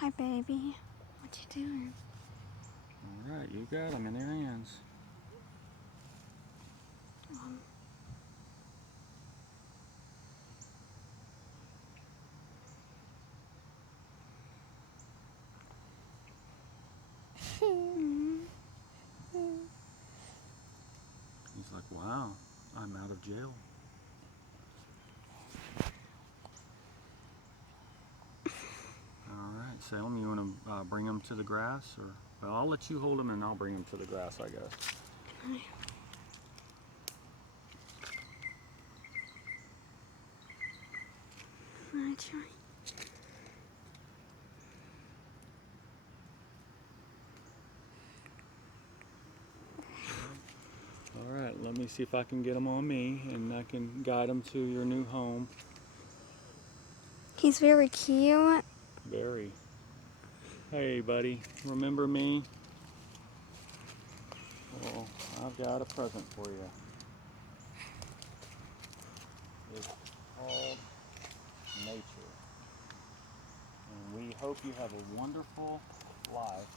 Hi, baby. What you doing? All right, you got them in your hands. He's like, wow, I'm out of jail. All right, Salem, you want to bring him to the grass? Or, well, I'll let you hold him and I'll bring him to the grass, I guess. I try. All right, let me see if I can get him on me and I can guide him to your new home. He's very cute. Very. Hey, buddy, remember me? Well, I've got a present for you. It's called nature. And we hope you have a wonderful life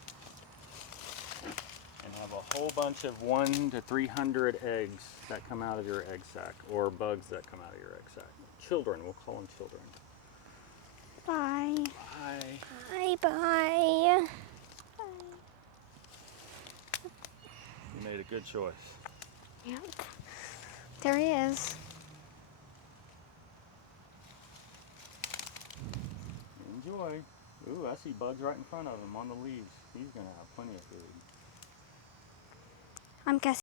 and have a whole bunch of 100 to 300 eggs that come out of your egg sac, or bugs that come out of your egg sac. Children, we'll call them children. Bye. Bye. Bye. You made a good choice. Yep. There he is. Enjoy. Ooh, I see bugs right in front of him on the leaves. He's going to have plenty of food. I'm guessing.